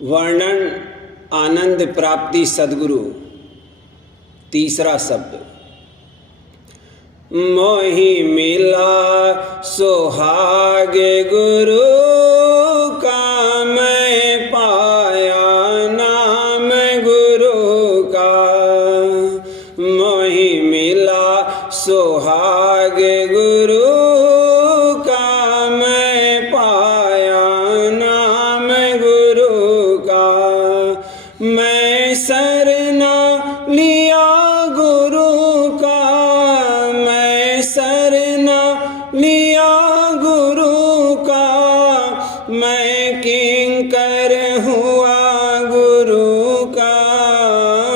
वर्णन आनंद प्राप्ति सद्गुरु। तीसरा शब्द मोहि मिला सुहाग गुरु का, मैं पाया नाम गुरु का। मोहि मिला सुहाग गुरु का, मैं पाया नाम गुरु का। मैं सरना लिया गुरु का, मैं सरना लिया गुरु का। मैं किंकर हुआ गुरु का,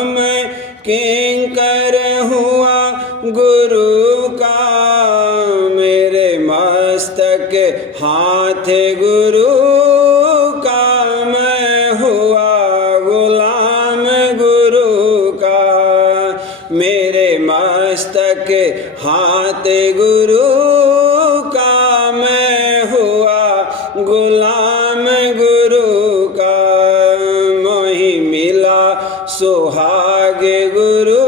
मैं किंकर हुआ गुरु का। मेरे मस्तक हाथ गुरु का, मैं हुआ गुलाम गुरु का। मेरे मस्तक हाथ गुरु का, मैं हुआ गुलाम गुरु का। मोहि मिला सुहाग गुरु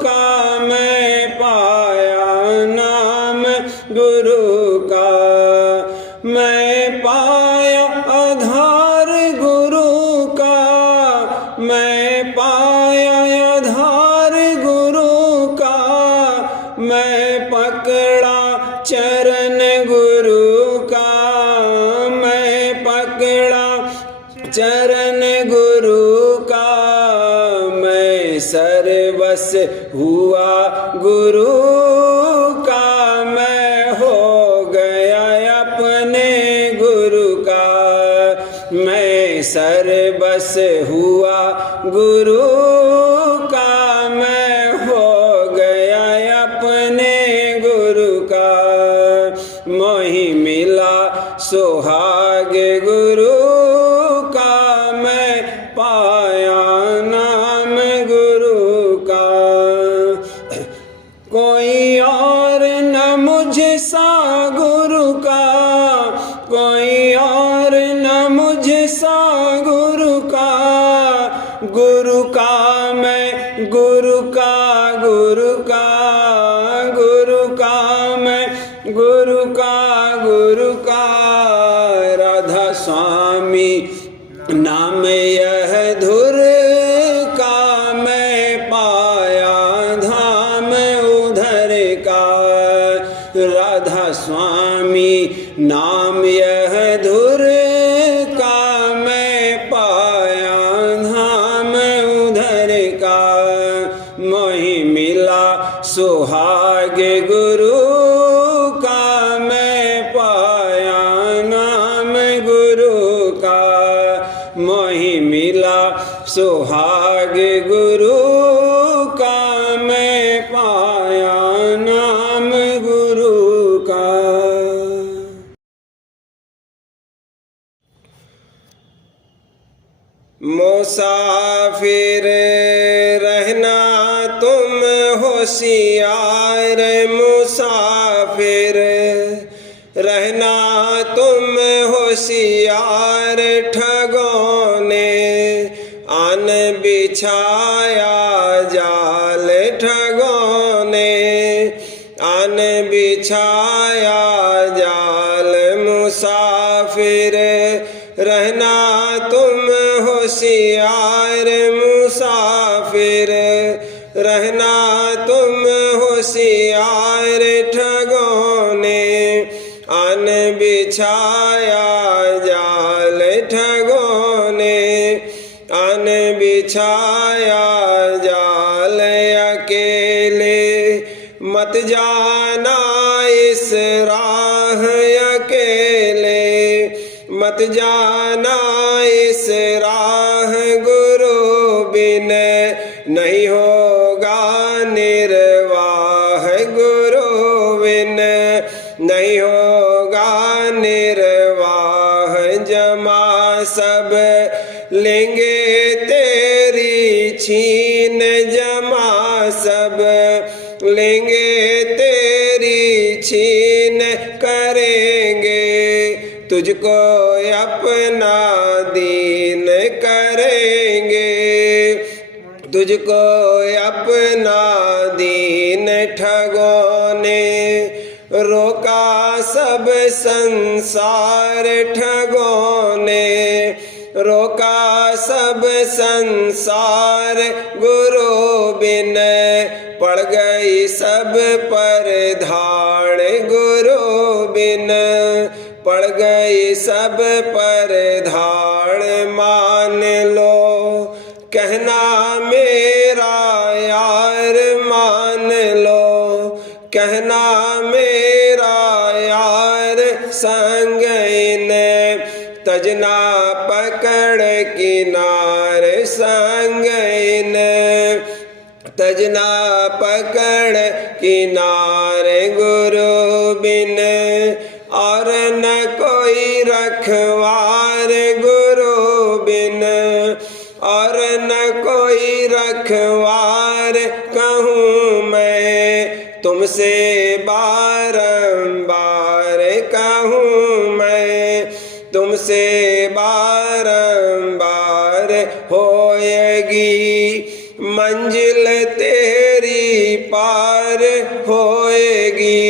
का, मैं पाया नाम गुरु का। मैं पाया आधार गुरु का, मैं पाया आधार गुरु का। मैं पकड़ा चरण गुरु का, मैं पकड़ा चरण गुरु का। मैं सर्वस हुआ गुरु का, मैं हो गया अपने गुरु का। मैं सर्वस हुआ गुरु का, मैं हो गया अपने गुरु का। मोहि मिला सुहाग गुरु का, मैं पाया नाम गुरु का। कोई और न मुझ सा गुरु का, कोई और न मुझ सा गुरु का। गुरु का मैं गुरु का, गुरु का, गुरु का मैं गुरु का, गुरु का। राधा स्वामी नाम यह धुर का, मैं पाया धाम उधर का। राधा स्वामी नाम यह धुर का, मैं पाया धाम उधर का। मोहि मिला सुहाग गुरु का, मैं पाया नाम गुरु का। मोहि मिला सुहाग गुरु का, मैं पाया नाम गुरु का। मुसाफिर रहना तुम होशियार, मुसाफिर रहना तुम होशियार। ठगों ने आन बिछाया जाल, ठगों ने आन बिछाया जाल। मुसाफिर रहना तुम होशियार, मुसाफिर रहना तुम होशियार। ठगों ने आन बिछाया जाल, ठगों ने आन बिछाया जाल। अकेले मत जाना इस राह, अकेले मत जाना इस राह। गुरु बिन नहीं होगा निर्वाह, गुरु बिन नहीं होगा निर्वाह। जमा सब लेंगे तेरी छीन, जमा सब लेंगे तेरी छीन। करेंगे तुझको अपना दीन करेंगे, तुझको अपना दीन ठगों ने रोका सब संसार, ठगों ने रोका सब संसार। गुरु बिन पड़ गई सब पर धाड़, गुरु बिन पड़ गई सब पर धाड़। मान लो कहना मेरा यार, मान लो कहना मेरा यार। संग इन तजना पकड़ किनार, संग इन तजना पकड़ किनार। गुरु बिन और न कोई रखवार, गुरु बिन और न कोई रखवार। कहूँ मैं तुमसे बारंबार, कहूँ मैं तुमसे बारंबार। होएगी मंजिल तेरी पार, होएगी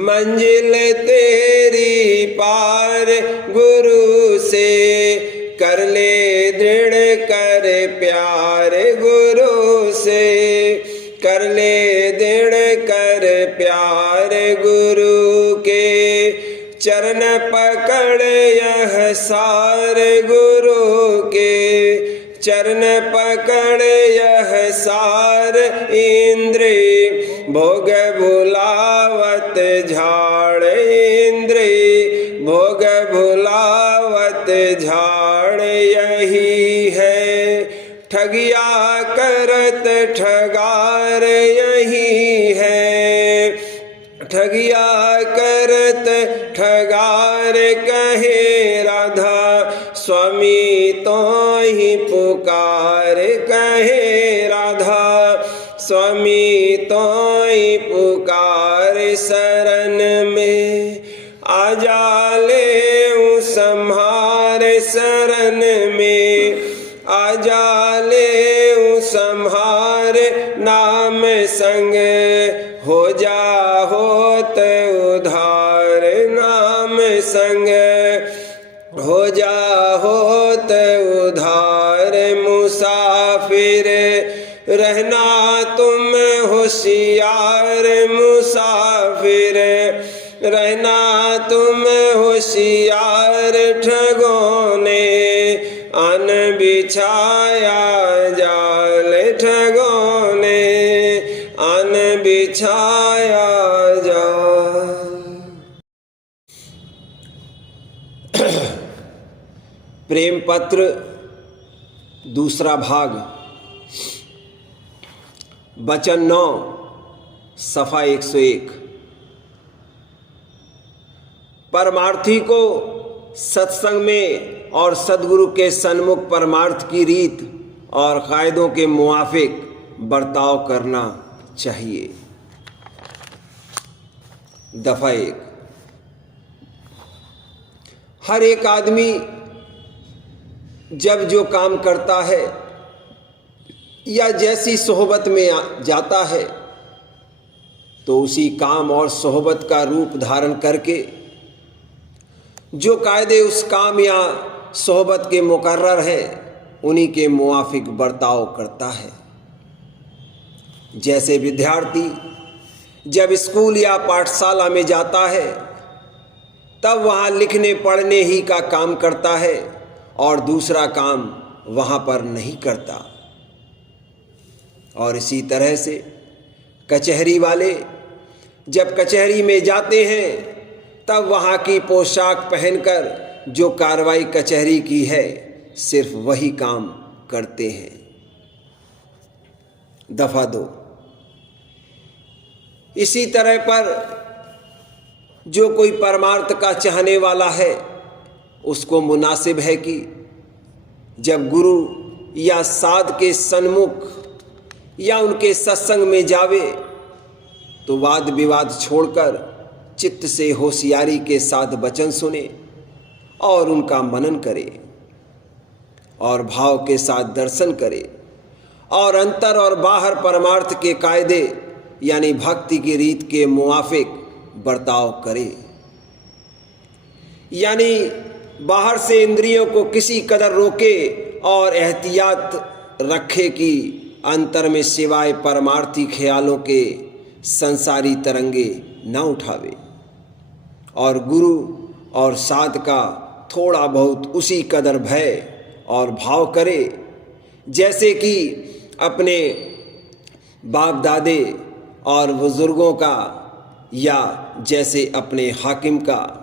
मंजिल तेरी पार। गुरु से कर ले दृढ़ कर प्यार, गुरु से कर ले दृढ़ कर प्यार। गुरु के चरण पकड़ यह सार, गुरु के चरण पकड़ यह सार। इंद्री भोग भुलावत झाड़, इंद्री भोग भुलावत झाड़। यही है ठगिया करत ठगार, यही है ठगिया करत ठगार। कहे राधा स्वामी तो ही पुकार, कहे राधा स्वामी तो ही पुकार। शरण में आजा ले संहार, शरण में आजा ले संहार। नाम संग हो जा होत उधार, नाम संग हो जा होत उधार। मुसाफिर रहना तुम होशियार, मुसाफिर रहना तुम होशियार। ठगों ने अन बिछाया जाल, ठगों ने अन बिछाया जाल। प्रेम पत्र दूसरा भाग, वचन 9, सफ़ा 101। परमार्थी को सत्संग में और सद्गुरु के सन्मुख परमार्थ की रीत और कायदों के मुआफिक बर्ताव करना चाहिए। दफा 1। हर एक आदमी जब जो काम करता है या जैसी सोहबत में जाता है तो उसी काम और सोहबत का रूप धारण करके जो कायदे उस काम या सोहबत के मुकर्रर हैं उन्हीं के मुआफिक बर्ताव करता है। जैसे विद्यार्थी जब स्कूल या पाठशाला में जाता है तब वहाँ लिखने पढ़ने ही का काम करता है और दूसरा काम वहाँ पर नहीं करता। और इसी तरह से कचहरी वाले जब कचहरी में जाते हैं तब वहाँ की पोशाक पहनकर जो कार्रवाई कचहरी की है सिर्फ वही काम करते हैं। दफा 2। इसी तरह पर जो कोई परमार्थ का चाहने वाला है उसको मुनासिब है कि जब गुरु या साध के सन्मुख या उनके सत्संग में जावे तो वाद विवाद छोड़कर चित्त से होशियारी के साथ वचन सुने और उनका मनन करे और भाव के साथ दर्शन करे और अंतर और बाहर परमार्थ के कायदे यानी भक्ति की रीत के मुआफिक बर्ताव करे। यानी बाहर से इंद्रियों को किसी कदर रोके और एहतियात रखे कि अंतर में सिवाय परमार्थी ख्यालों के संसारी तरंगे न उठावे और गुरु और साध का थोड़ा बहुत उसी कदर भय और भाव करे जैसे कि अपने बाप दादे और बुजुर्गों का या जैसे अपने हाकिम का,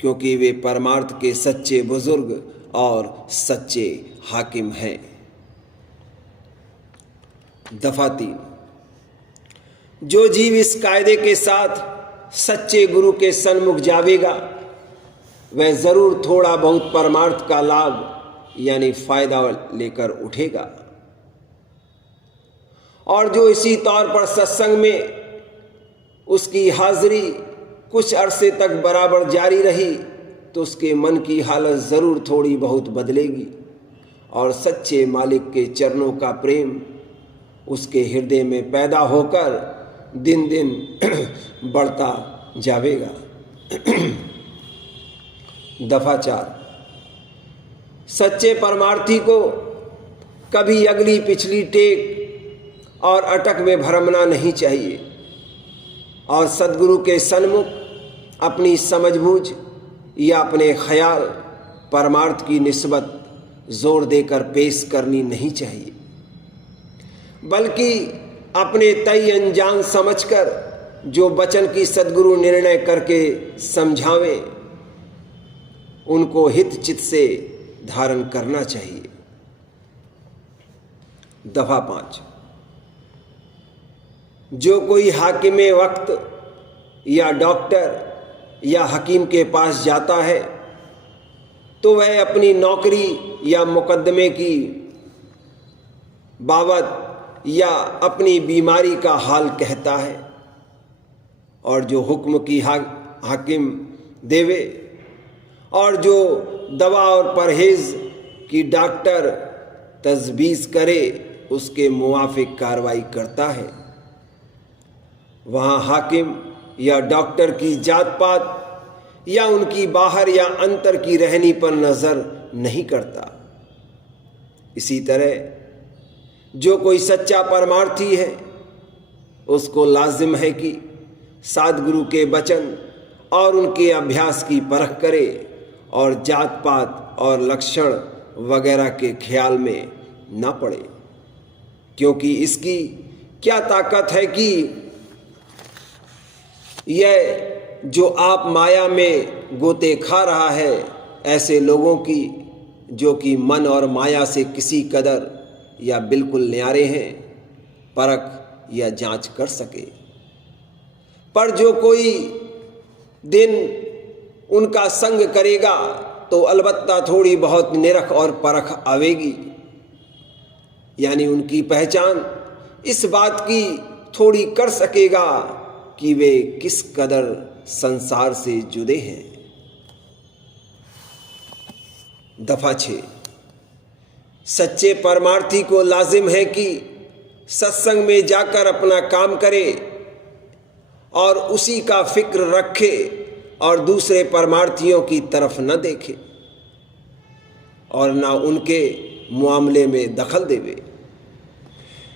क्योंकि वे परमार्थ के सच्चे बुजुर्ग और सच्चे हाकिम हैं। दफा 3, जो जीव इस कायदे के साथ सच्चे गुरु के सन्मुख जावेगा वह जरूर थोड़ा बहुत परमार्थ का लाभ यानी फायदा लेकर उठेगा और जो इसी तौर पर सत्संग में उसकी हाजिरी कुछ अरसे तक बराबर जारी रही तो उसके मन की हालत ज़रूर थोड़ी बहुत बदलेगी और सच्चे मालिक के चरणों का प्रेम उसके हृदय में पैदा होकर दिन दिन बढ़ता जाएगा। दफा 4, सच्चे परमार्थी को कभी अगली पिछली टेक और अटक में भरमना नहीं चाहिए और सद्गुरु के सन्मुख अपनी समझबूझ या अपने ख्याल परमार्थ की निस्बत जोर देकर पेश करनी नहीं चाहिए, बल्कि अपने तय अनजान समझकर जो वचन की सद्गुरु निर्णय करके समझावे उनको हित चित से धारण करना चाहिए। दफा 5, जो कोई हाकिमे वक्त या डॉक्टर या हकीम के पास जाता है तो वह अपनी नौकरी या मुकदमे की बाबत या अपनी बीमारी का हाल कहता है और जो हुक्म की हाकिम देवे और जो दवा और परहेज की डॉक्टर तजवीज़ करे उसके मुवाफिक कार्रवाई करता है। वहाँ हाकिम या डॉक्टर की जात पात या उनकी बाहर या अंतर की रहनी पर नज़र नहीं करता। इसी तरह जो कोई सच्चा परमार्थी है उसको लाजिम है कि सद्गुरु के वचन और उनके अभ्यास की परख करे और जात पात और लक्षण वगैरह के ख्याल में न पड़े, क्योंकि इसकी क्या ताकत है कि यह जो आप माया में गोते खा रहा है ऐसे लोगों की जो कि मन और माया से किसी कदर या बिल्कुल न्यारे हैं परख या जांच कर सके। पर जो कोई दिन उनका संग करेगा तो अलबत्ता थोड़ी बहुत निरख और परख आवेगी, यानी उनकी पहचान इस बात की थोड़ी कर सकेगा कि वे किस कदर संसार से जुड़े हैं। दफा 6, सच्चे परमार्थी को लाजिम है कि सत्संग में जाकर अपना काम करे और उसी का फिक्र रखे और दूसरे परमार्थियों की तरफ न देखे और ना उनके मामले में दखल देवे।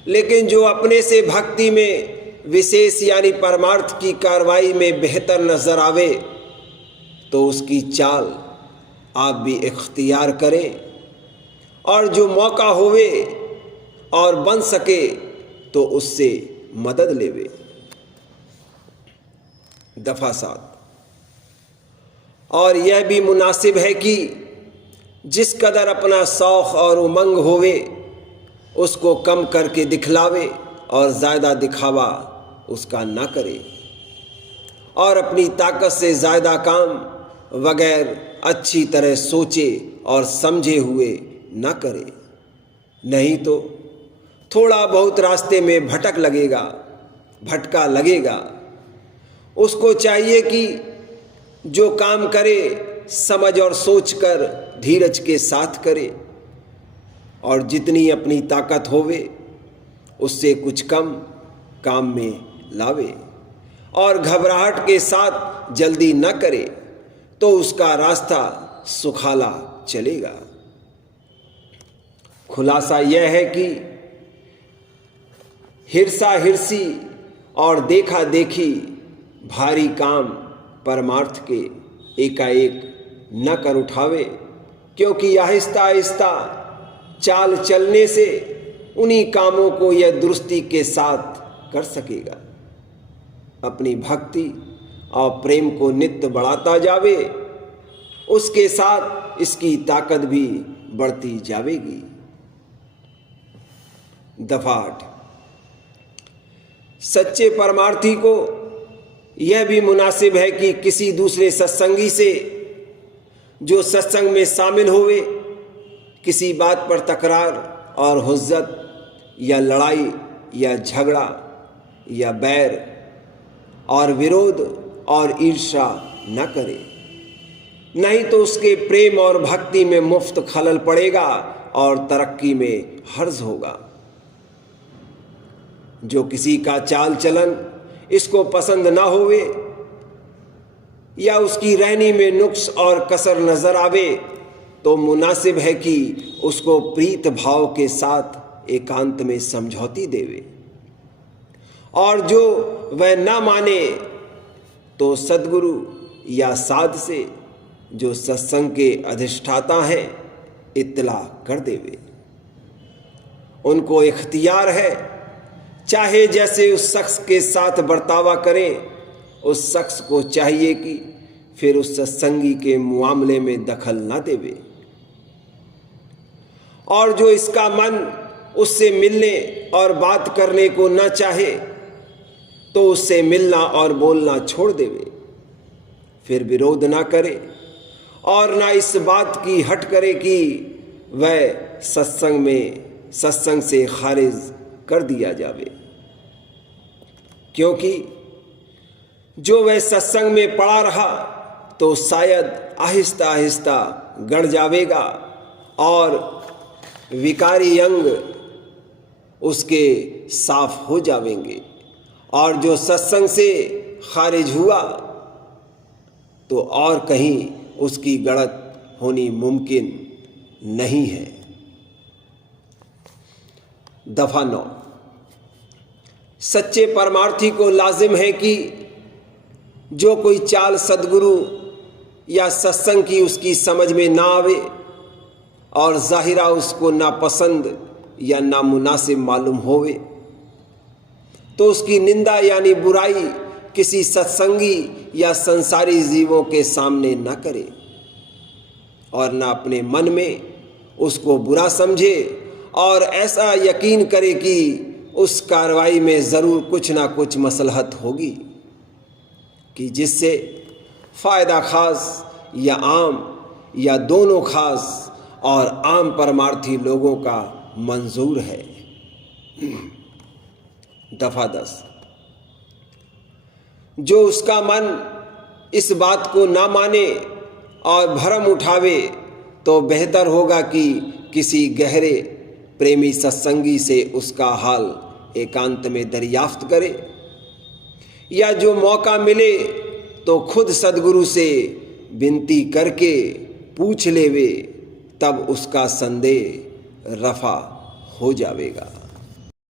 लेकिन जो अपने से भक्ति में विशेष यानी परमार्थ की कार्रवाई में बेहतर नजर आवे तो उसकी चाल आप भी इख्तियार करें और जो मौका होवे और बन सके तो उससे मदद लेवे। दफा 7, और यह भी मुनासिब है कि जिस कदर अपना शौक़ और उमंग होवे उसको कम करके दिखलावे और ज़्यादा दिखावा उसका ना करे और अपनी ताकत से ज़्यादा काम बगैर अच्छी तरह सोचे और समझे हुए ना करे, नहीं तो थोड़ा बहुत रास्ते में भटका लगेगा। उसको चाहिए कि जो काम करे समझ और सोच कर धीरज के साथ करे और जितनी अपनी ताकत होवे उससे कुछ कम काम में लावे और घबराहट के साथ जल्दी न करे तो उसका रास्ता सुखाला चलेगा। खुलासा यह है कि हिरसा हिरसी और देखा देखी भारी काम परमार्थ के एकाएक न कर उठावे, क्योंकि आहिस्ता आहिस्ता चाल चलने से उन्हीं कामों को यह दुरुस्ती के साथ कर सकेगा। अपनी भक्ति और प्रेम को नित्य बढ़ाता जावे, उसके साथ इसकी ताकत भी बढ़ती जावेगी। दफा 8। सच्चे परमार्थी को यह भी मुनासिब है कि किसी दूसरे सत्संगी से जो सत्संग में शामिल होवे किसी बात पर तकरार और हुज्जत या लड़ाई या झगड़ा या बैर और विरोध और ईर्ष्या न करे, नहीं तो उसके प्रेम और भक्ति में मुफ्त खलल पड़ेगा और तरक्की में हर्ज होगा। जो किसी का चाल चलन इसको पसंद ना होवे या उसकी रहनी में नुक्स और कसर नजर आवे तो मुनासिब है कि उसको प्रीत भाव के साथ एकांत में समझौती देवे, और जो वह ना माने तो सद्गुरु या साध से जो सत्संग के अधिष्ठाता हैं इत्तला कर देवे। उनको इख्तियार है, चाहे जैसे उस शख्स के साथ बर्तावा करें, उस शख्स को चाहिए कि फिर उस सत्संगी के मामले में दखल ना देवे। और जो इसका मन उससे मिलने और बात करने को ना चाहे तो उससे मिलना और बोलना छोड़ देवे। फिर विरोध ना करे और ना इस बात की हट करे कि वह सत्संग से खारिज कर दिया जावे, क्योंकि जो वह सत्संग में पड़ा रहा तो शायद आहिस्ता आहिस्ता गड़ जावेगा और विकारी अंग उसके साफ हो जावेंगे, और जो सत्संग से खारिज हुआ तो और कहीं उसकी गड़त होनी मुमकिन नहीं है। दफा 9। सच्चे परमार्थी को लाजिम है कि जो कोई चाल सद्गुरु या सत्संग की उसकी समझ में ना आवे और जाहिरा उसको नापसंद या नामुनासिब मालूम होवे तो उसकी निंदा यानी बुराई किसी सत्संगी या संसारी जीवों के सामने न करे और न अपने मन में उसको बुरा समझे, और ऐसा यकीन करे कि उस कार्रवाई में ज़रूर कुछ ना कुछ मसलहत होगी कि जिससे फ़ायदा खास या आम या दोनों खास और आम परमार्थी लोगों का मंजूर है। दफा 10। जो उसका मन इस बात को ना माने और भरम उठावे तो बेहतर होगा कि किसी गहरे प्रेमी सत्संगी से उसका हाल एकांत में दरियाफ्त करे, या जो मौका मिले तो खुद सद्गुरु से विनती करके पूछ लेवे, तब उसका संदेह रफा हो जावेगा।